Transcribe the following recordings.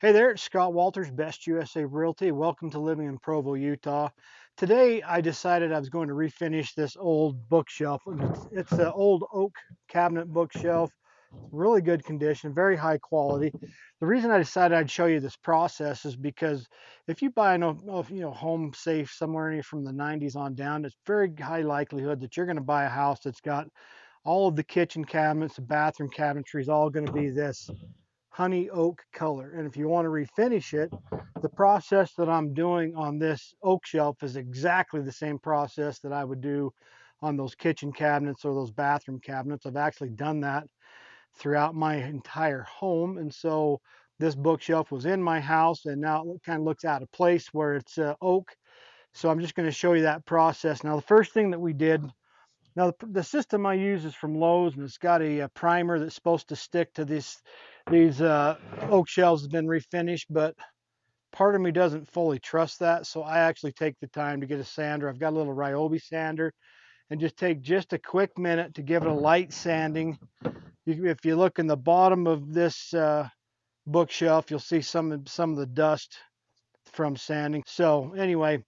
Hey there, it's Scott Walters, Best USA Realty. Welcome to living in Provo, Utah. Today I decided I was going to refinish this old bookshelf. It's an old oak cabinet bookshelf, really good condition, very high quality. The reason I decided I'd show you this process is because if you buy a home safe somewhere from the 90s on down, it's very high likelihood that you're going to buy a house that's got all of the kitchen cabinets, the bathroom cabinetry is all going to be this honey oak color. And if you want to refinish it, the process that I'm doing on this oak shelf is exactly the same process that I would do on those kitchen cabinets or those bathroom cabinets. I've actually done that throughout my entire home. And so this bookshelf was in my house and now it kind of looks out of place where it's oak. So I'm just going to show you that process. Now, the first thing that we did, now the system I use is from Lowe's, and it's got a primer that's supposed to stick to these oak shelves have been refinished, but part of me doesn't fully trust that. So I actually take the time to get a sander. I've got a little Ryobi sander and just take just a quick minute to give it a light sanding. If you look in the bottom of this bookshelf, you'll see some of the dust from sanding. So anyway,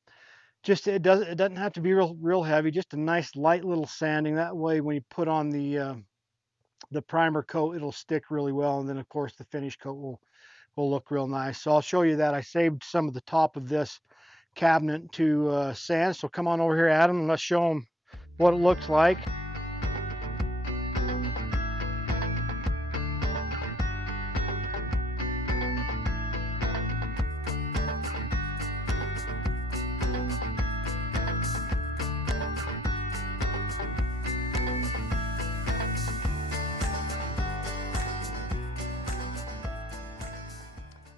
just it doesn't have to be real heavy. Just a nice light little sanding. That way, when you put on the primer coat, it'll stick really well, and then of course the finish coat will look real nice. So I'll show you that. I saved some of the top of this cabinet to sand. So come on over here, Adam, and let's show them what it looks like.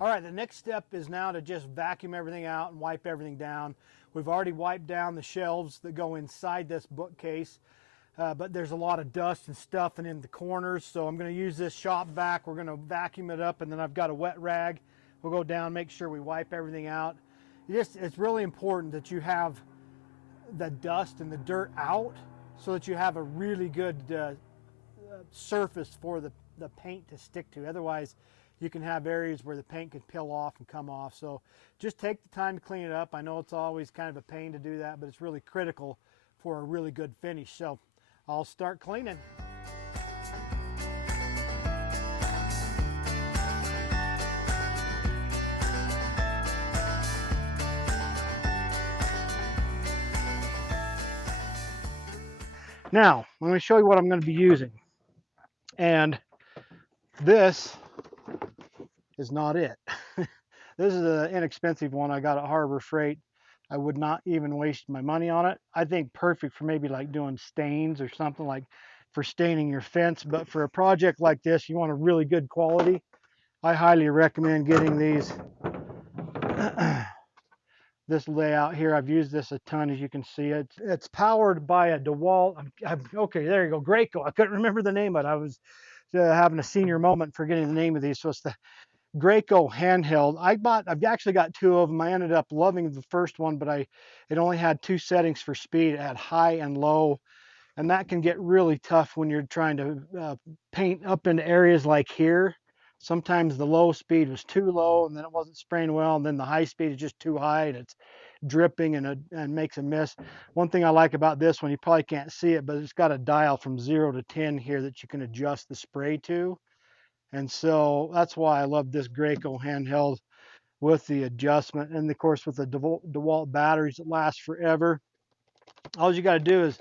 All right, the next step is now to just vacuum everything out and wipe everything down. We've already wiped down the shelves that go inside this bookcase, but there's a lot of dust and stuff and in the corners, so I'm going to use this shop vac. We're going to vacuum it up, and then I've got a wet rag. We'll go down, make sure we wipe everything out. It's really important that you have the dust and the dirt out so that you have a really good surface for the paint to stick to. Otherwise, you can have areas where the paint can peel off and come off. So just take the time to clean it up. I know it's always kind of a pain to do that, but it's really critical for a really good finish. So I'll start cleaning. Now, I'm going to show you what I'm going to be using. And this is not it. This is an inexpensive one I got at Harbor Freight. I would not even waste my money on it. I think perfect for maybe like doing stains or something, like for staining your fence. But for a project like this, you want a really good quality. I highly recommend getting these. This layout here, I've used this a ton, as you can see. It's powered by a DeWalt. Okay, there you go, Graco. I couldn't remember the name, but I was having a senior moment forgetting the name of these. So it's the Graco handheld. I've actually got two of them. I ended up loving the first one, but it only had two settings for speed. It had high and low, and that can get really tough when you're trying to paint up into areas like here. Sometimes the low speed was too low, and then it wasn't spraying well, and then the high speed is just too high, and it's dripping and makes a miss. One thing I like about this one, you probably can't see it, but it's got a dial from 0 to 10 here that you can adjust the spray to. And so that's why I love this Graco handheld with the adjustment. And of course, with the DeWalt batteries that last forever. All you got to do is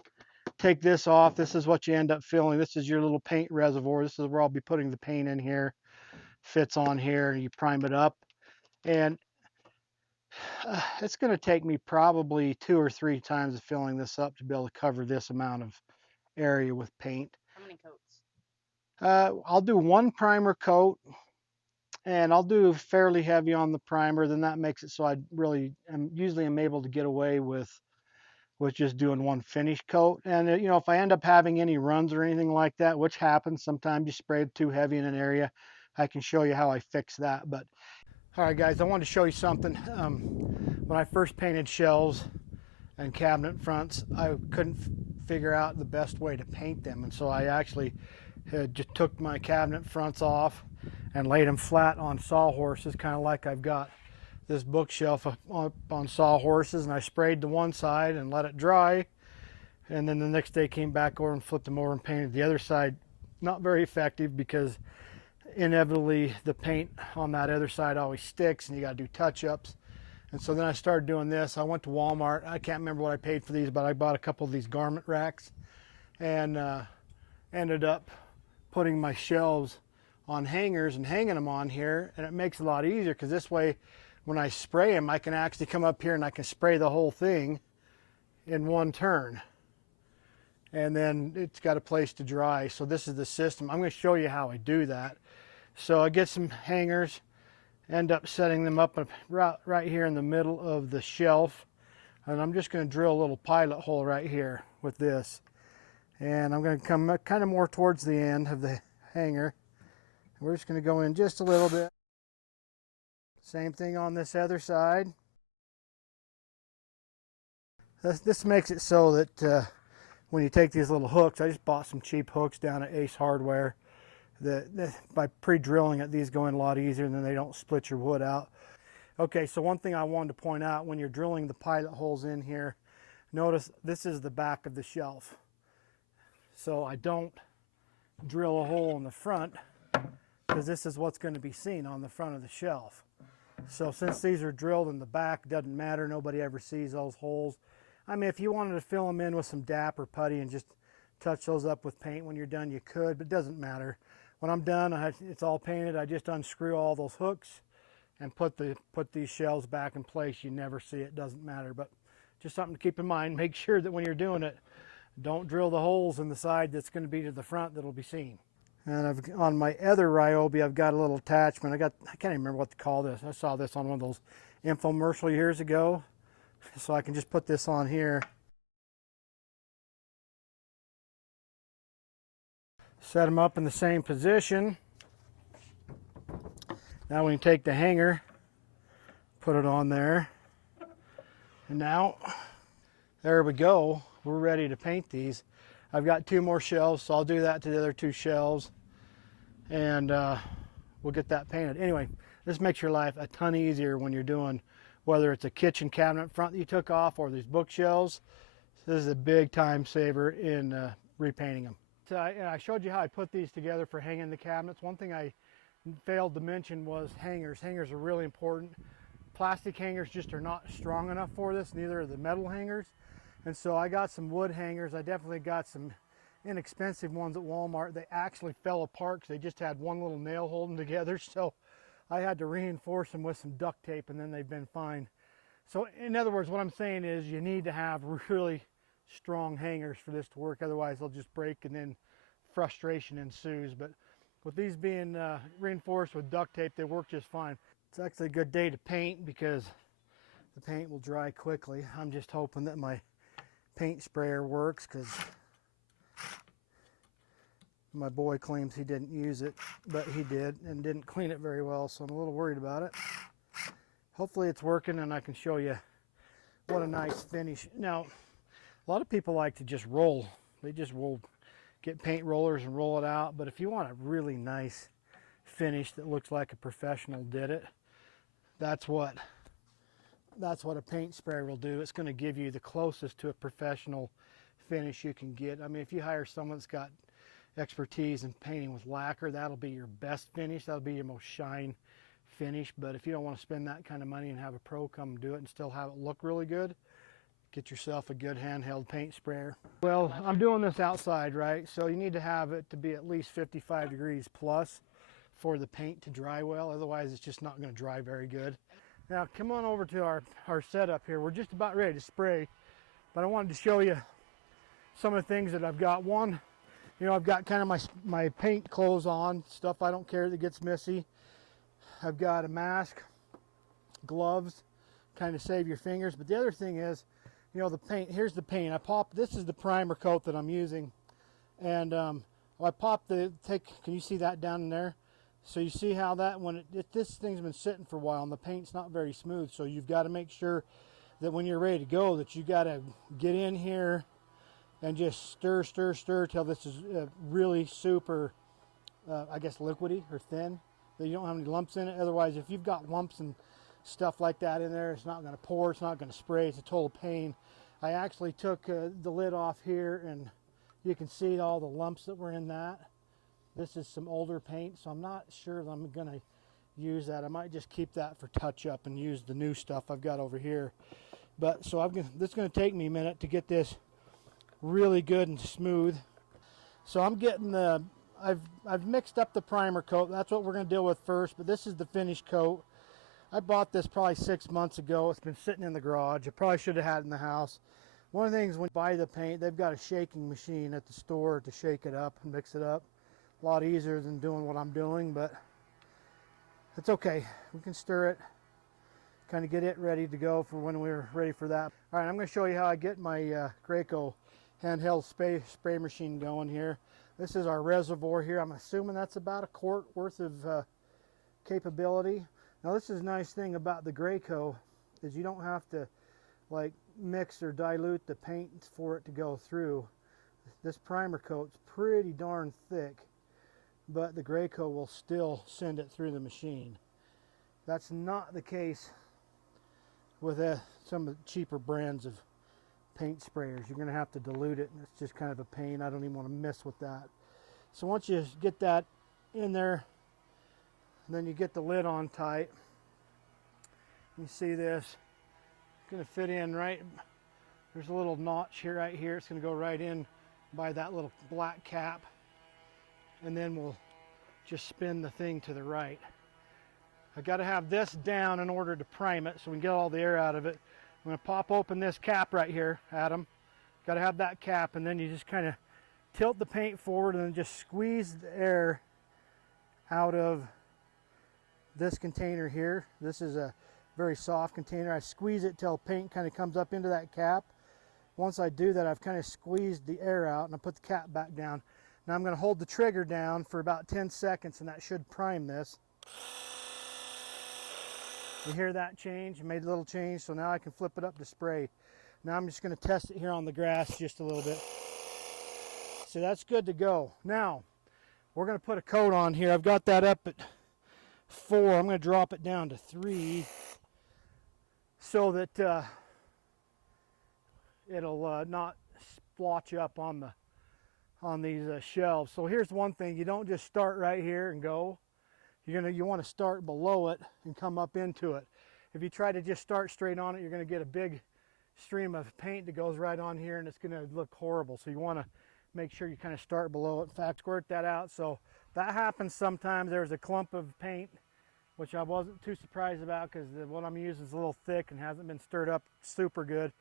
take this off. This is what you end up filling. This is your little paint reservoir. This is where I'll be putting the paint in here. Fits on here, and you prime it up. And it's going to take me probably 2 or 3 times of filling this up to be able to cover this amount of area with paint. How many coats? I'll do one primer coat, and I'll do fairly heavy on the primer. Then that makes it so I really am able to get away with just doing one finish coat. And if I end up having any runs or anything like that, which happens sometimes, you spray it too heavy in an area, I can show you how I fix that. But all right, guys, I wanted to show you something. When I first painted shelves and cabinet fronts, I couldn't figure out the best way to paint them, and so I actually just took my cabinet fronts off and laid them flat on sawhorses, kind of like I've got this bookshelf up on sawhorses, and I sprayed the one side and let it dry, and then the next day came back over and flipped them over and painted the other side. Not very effective because inevitably the paint on that other side always sticks and you got to do touch-ups. And so then I started doing this. I went to Walmart. I can't remember what I paid for these, but I bought a couple of these garment racks and ended up putting my shelves on hangers and hanging them on here, and it makes it a lot easier because this way when I spray them I can actually come up here and I can spray the whole thing in one turn, and then it's got a place to dry. So this is the system. I'm going to show you how I do that. So I get some hangers, end up setting them up right here in the middle of the shelf, and I'm just going to drill a little pilot hole right here with this, and I'm going to come kind of more towards the end of the hanger. We're just going to go in just a little bit. Same thing on this other side. This makes it so that when you take these little hooks, I just bought some cheap hooks down at Ace Hardware. By pre-drilling it, these go in a lot easier, and then they don't split your wood out. Okay, so one thing I wanted to point out when you're drilling the pilot holes in here, notice this is the back of the shelf. So I don't drill a hole in the front because this is what's going to be seen on the front of the shelf. So since these are drilled in the back, doesn't matter, nobody ever sees those holes. I mean, if you wanted to fill them in with some DAP or putty and just touch those up with paint when you're done, you could, but it doesn't matter. When I'm done, it's all painted. I just unscrew all those hooks and put these shelves back in place. You never see it, doesn't matter, but just something to keep in mind. Make sure that when you're doing it, don't drill the holes in the side that's going to be to the front that'll be seen. And on my other Ryobi, I've got a little attachment. I can't even remember what to call this. I saw this on one of those infomercial years ago. So I can just put this on here. Set them up in the same position. Now we can take the hanger, put it on there, and now there we go. We're ready to paint these. I've got 2 more shelves, so I'll do that to the other 2 shelves, and we'll get that painted. Anyway, this makes your life a ton easier when you're doing, whether it's a kitchen cabinet front that you took off or these bookshelves. This is a big time saver in repainting them. I showed you how I put these together for hanging the cabinets. One thing I failed to mention was hangers. Hangers are really important. Plastic hangers just are not strong enough for this, neither are the metal hangers. And so I got some wood hangers. I definitely got some inexpensive ones at Walmart. They actually fell apart because they just had one little nail holding together. So I had to reinforce them with some duct tape, and then they've been fine. So in other words, what I'm saying is you need to have really strong hangers for this to work, otherwise they'll just break and then frustration ensues. But with these being reinforced with duct tape, they work just fine. It's actually a good day to paint because the paint will dry quickly. I'm just hoping that my paint sprayer works because my boy claims he didn't use it, but he did and didn't clean it very well, so I'm a little worried about it. Hopefully it's working and I can show you what a nice finish. Now, a lot of people like to just roll. They just will get paint rollers and roll it out. But if you want a really nice finish that looks like a professional did it, that's what a paint sprayer will do. It's going to give you the closest to a professional finish you can get. I mean, if you hire someone that's got expertise in painting with lacquer, that'll be your best finish. That'll be your most shine finish. But if you don't want to spend that kind of money and have a pro come do it and still have it look really good, get yourself a good handheld paint sprayer. Well, I'm doing this outside, right? So you need to have it to be at least 55 degrees plus for the paint to dry well. Otherwise, it's just not going to dry very good. Now, come on over to our setup here. We're just about ready to spray, but I wanted to show you some of the things that I've got. One, I've got kind of my paint clothes on, stuff I don't care that gets messy. I've got a mask, gloves, kind of save your fingers. But the other thing is, the paint. Here's the paint. This is the primer coat that I'm using, and I popped can you see that down in there? So you see how that this thing's been sitting for a while and the paint's not very smooth. So you've got to make sure that when you're ready to go, that you got to get in here and just stir till this is really super, I guess, liquidy or thin. that you don't have any lumps in it. Otherwise, if you've got lumps and stuff like that in there, it's not going to pour, it's not going to spray, it's a total pain. I actually took the lid off here, and you can see all the lumps that were in that. This is some older paint, so I'm not sure that I'm going to use that. I might just keep that for touch-up and use the new stuff I've got over here. But so this is going to take me a minute to get this really good and smooth. So I'm getting the, I've mixed up the primer coat. That's what we're going to deal with first, but this is the finished coat. I bought this probably 6 months ago. It's been sitting in the garage. I probably should have had it in the house. One of the things when you buy the paint, they've got a shaking machine at the store to shake it up and mix it up. A lot easier than doing what I'm doing, but it's okay. We can stir it, kind of get it ready to go for when we're ready for that. All right, I'm going to show you how I get my Graco handheld spray machine going here. This is our reservoir here. I'm assuming that's about a quart worth of capability. Now this is a nice thing about the Graco is you don't have to like mix or dilute the paint for it to go through. This primer coat's pretty darn thick, but the Graco will still send it through the machine. That's not the case with some of the cheaper brands of paint sprayers. You're going to have to dilute it, and it's just kind of a pain. I don't even want to mess with that. So once you get that in there, and then you get the lid on tight, you see this, it's going to fit in right, there's a little notch here, right here. It's going to go right in by that little black cap, and then we'll just spin the thing to the right. I got to have this down in order to prime it so we can get all the air out of it. I'm going to pop open this cap right here, Adam. Got to have that cap, and then you just kind of tilt the paint forward and then just squeeze the air out of this container here. This is a very soft container. I squeeze it till paint kind of comes up into that cap. Once I do that, I've kind of squeezed the air out, and I put the cap back down. Now I'm going to hold the trigger down for about 10 seconds, and that should prime this. You hear that change? Made a little change, so now I can flip it up to spray. Now I'm just going to test it here on the grass just a little bit. So that's good to go. Now we're going to put a coat on here. I've got that up at 4. I'm going to drop it down to 3 so that it'll not splotch up on these shelves. So here's one thing: you don't just start right here and go. You want to start below it and come up into it. If you try to just start straight on it, you're going to get a big stream of paint that goes right on here, and it's going to look horrible. So you want to make sure you kind of start below it. In fact, squirt that out. So that happens sometimes. There's a clump of paint, which I wasn't too surprised about because what I'm using is a little thick and hasn't been stirred up super good.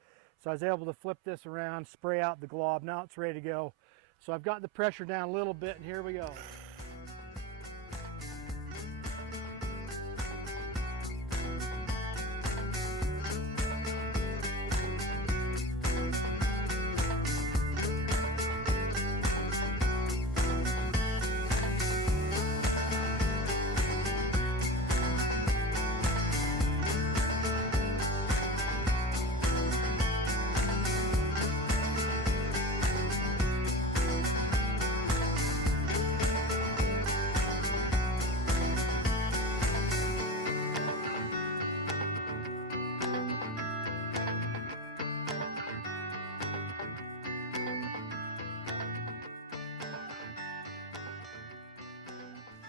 So I was able to flip this around, spray out the glob. Now it's ready to go. So I've got the pressure down a little bit, and here we go.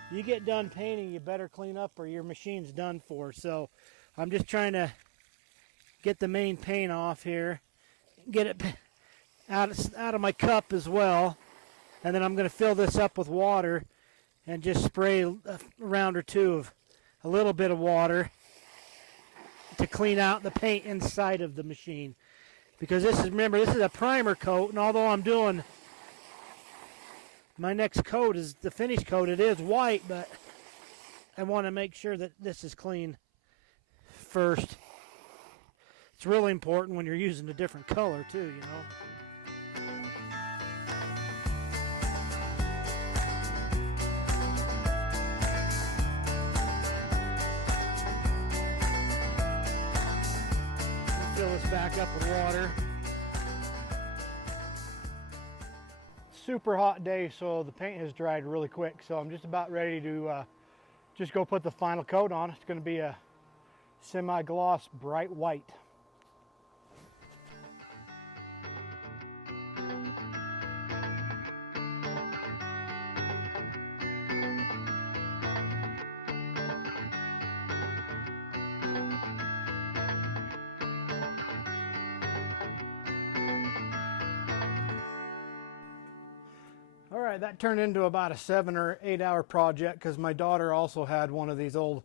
You get done painting, you better clean up or your machine's done for. So I'm just trying to get the main paint off here, get it out of my cup as well, and then I'm going to fill this up with water and just spray a round or two of a little bit of water to clean out the paint inside of the machine. Because remember, this is a primer coat, and although I'm doing my next coat is the finish coat, it is white, but I want to make sure that this is clean first. It's really important when you're using a different color too, you know. Fill this back up with water. Super hot day, so the paint has dried really quick, so I'm just about ready to just go put the final coat on. It's going to be a semi-gloss bright white. All right, that turned into about a 7 or 8 hour project because my daughter also had one of these old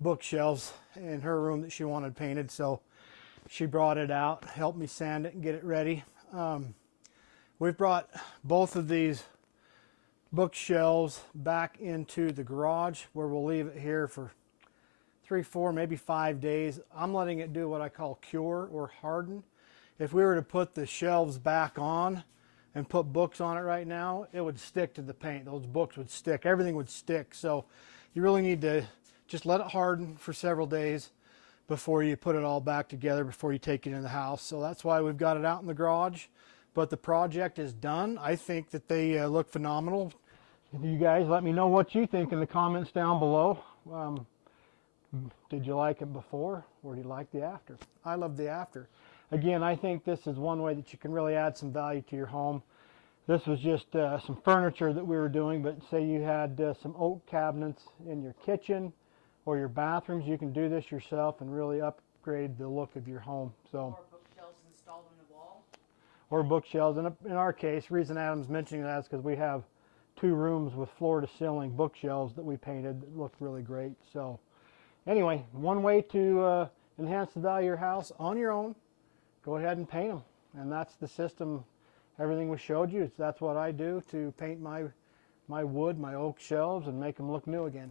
bookshelves in her room that she wanted painted, so she brought it out, helped me sand it and get it ready. We've brought both of these bookshelves back into the garage where we'll leave it here for 3, 4, maybe 5 days. I'm letting it do what I call cure or harden. If we were to put the shelves back on and put books on it right now, it would stick to the paint. Those books would stick. Everything would stick. So you really need to just let it harden for several days before you put it all back together, before you take it in the house. So that's why we've got it out in the garage. But the project is done. I think that they look phenomenal. You guys let me know what you think in the comments down below. Did you like it before, or do you like the after? I love the after. Again, I think this is one way that you can really add some value to your home. This was just some furniture that we were doing, but say you had some oak cabinets in your kitchen or your bathrooms, you can do this yourself and really upgrade the look of your home. So, or bookshelves installed on the wall. Or bookshelves. In our case, the reason Adam's mentioning that is because we have 2 rooms with floor-to-ceiling bookshelves that we painted that look really great. So anyway, one way to enhance the value of your house on your own, go ahead and paint them. And that's the system, everything we showed you. That's what I do to paint my wood, my oak shelves, and make them look new again.